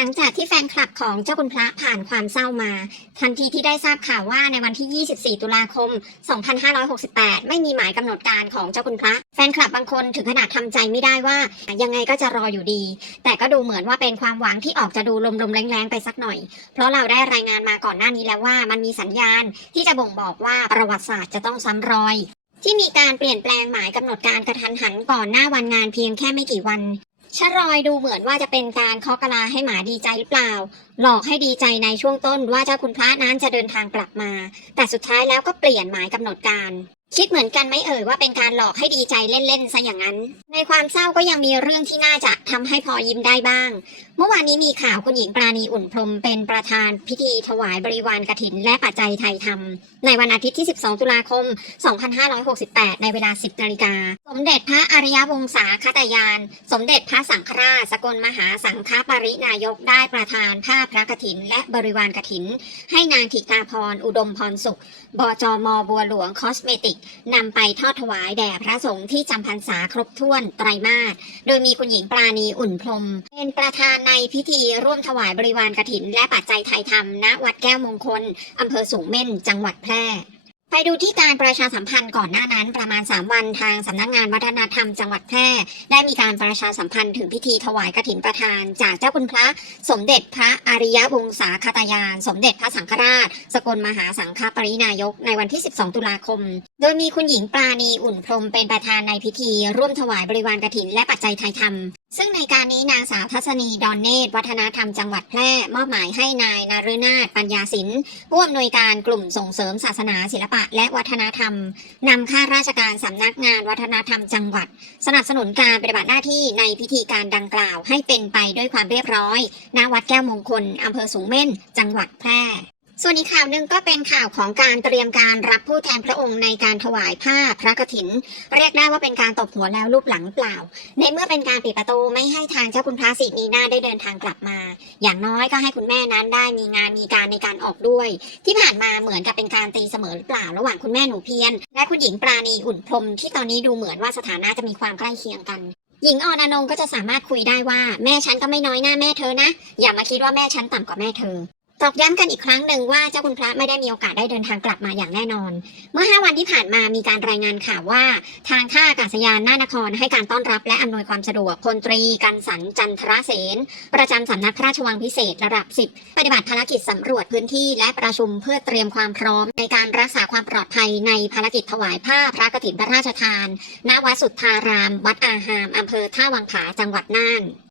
หลังจากที่แฟนคลับของเจ้าคุณพระผ่านความเศร้ามา ทันทีที่ได้ทราบข่าวว่าในวันที่ 24 ตุลาคม 2568 ไม่มีหมายกำหนดการของเจ้าคุณพระ แฟนคลับบางคนถึงขนาดทำใจไม่ได้ว่า ยังไงก็จะรออยู่ดี แต่ก็ดูเหมือนว่าเป็นความหวังที่ออกจะดูลมๆแรงๆไปสักหน่อย เพราะเราได้รายงานมาก่อนหน้านี้แล้วว่ามันมีสัญญาณที่จะบ่งบอกว่าประวัติศาสตร์จะต้องซ้ำรอยที่มีการเปลี่ยนแปลงหมายกำหนดการกระทันหันก่อนหน้าวันงานเพียงแค่ไม่กี่วัน ชะรอยดูเหมือนว่าจะเป็นการเคาะกะลาให้หมาดีใจหรือเปล่า หลอกให้ดีใจในช่วงต้นว่าเจ้าคุณพระนั้นจะเดินทางกลับมา แต่สุดท้ายแล้วก็เปลี่ยนหมายกำหนดการ คิดเหมือนกันไหมเอ่ยว่าเป็นการหลอกให้ดีใจเล่นๆซะอย่างนั้น ในความเศร้าก็ยังมีเรื่องที่น่าจะทำให้พอยิ้มได้บ้าง เมื่อวานนี้มีข่าวคุณหญิงปราณีอุ่นพรมเป็นประธานพิธีถวายบริวารกรถิน และปัจจัยไทยธรรม ในวันอาทิตย์ที่ 12 ตุลาคม 2568 ในเวลา 10 นาฬิกา สมเด็จพระอริยวงศาคตยาน สมเด็จพระสังฆราชสกลมหาสังฆปรินายกได้ประทานผ้าพระกฐิน และบริวารกฐิน ให้นางถิตาพรอุดมพรสุข บจมบัวหลวงคอสเมติกนำไปทอดถวายแด่พระสงฆ์ที่จำพรรษาครบถ้วนไตรมาส โดยมีคุณหญิงปราณีอุ่นพรม เป็นประธานในพิธีร่วมถวายบริวารกฐิน และปัจจัยไทยธรรมณวัดแก้วมงคลอำเภอสูงเม่น จังหวัดแพร่ไปดูที่การประชาสัมพันธ์ก่อนหน้านั้นประมาณ 3 วันทางสำนักงานวัฒนธรรมจังหวัดแพร่ ได้มีการประชาสัมพันธ์ถึงพิธีถวายกฐินประธาน จากเจ้าคุณพระ สมเด็จพระอริยวงศาคตายาน สมเด็จพระสังฆราช สกลมหาสังฆปรินายกในวันที่ 12 ตุลาคม โดยมีคุณหญิงปราณีอุ่นพรมเป็นประธานในพิธี ร่วมถวายบริวารกฐินและปัจจัยไทยธรรม ซึ่งในการนี้นางสาวทัศนีดอนเนตรวัฒนธรรมจังหวัดแพร่ มอบหมายให้นายนารุนาถปัญญาศิลป์ผู้อำนวยการกลุ่มส่งเสริมศาสนาศิลปะและวัฒนธรรมนำข้าราชการสำนักงานวัฒนธรรมจังหวัด สนับสนุนการปฏิบัติหน้าที่ในพิธีการดังกล่าวให้เป็นไปด้วยความเรียบร้อยณวัดแก้วมงคลอำเภอสูงเม่น จังหวัดแพร่ ส่วนอีกข่าวหนึ่งก็เป็นข่าวของการเตรียมการรับผู้แทนพระองค์ในการถวายผ้าพระกฐิน เรียกได้ว่าเป็นการตบหัวแล้วลูบหลังเปล่า ในเมื่อเป็นการปิดประตูไม่ให้ทางเจ้าคุณพระสินีนาได้เดินทางกลับมา อย่างน้อยก็ให้คุณแม่นั้นได้มีงานมีการในการออกด้วย ที่ผ่านมาเหมือนกับเป็นการตีเสมอหรือเปล่าระหว่างคุณแม่หนูเพียรและคุณหญิงปราณีอุ่นพรมที่ตอนนี้ดูเหมือนว่าสถานะจะมีความใกล้เคียงกันหญิงออนอนงก็จะสามารถคุยได้ว่าแม่ฉันก็ไม่น้อยหน้าแม่เธอนะ อย่ามาคิดว่าแม่ฉันต่ำกว่าแม่เธอ ตอกย้ำกันอีกครั้งหนึ่งว่าเจ้าคุณพระไม่ได้มีโอกาสได้เดินทางกลับมาอย่างแน่นอน เมื่อ 5 วันที่ผ่านมามีการรายงานข่าวว่า ทางท่าอากาศยานน่านครให้การต้อนรับและอำนวยความสะดวกพลตรีกันสันจันทรเสนประจำสำนักพระราชวังพิเศษระดับ 10 ปฏิบัติภารกิจสำรวจพื้นที่และประชุมเพื่อเตรียมความพร้อม ในการรักษาความปลอดภัยในภารกิจถวายผ้าพระกฐินพระราชทานณวัดสุทธาราม วัดอาหามอำเภอท่าวังผาจังหวัดน่าน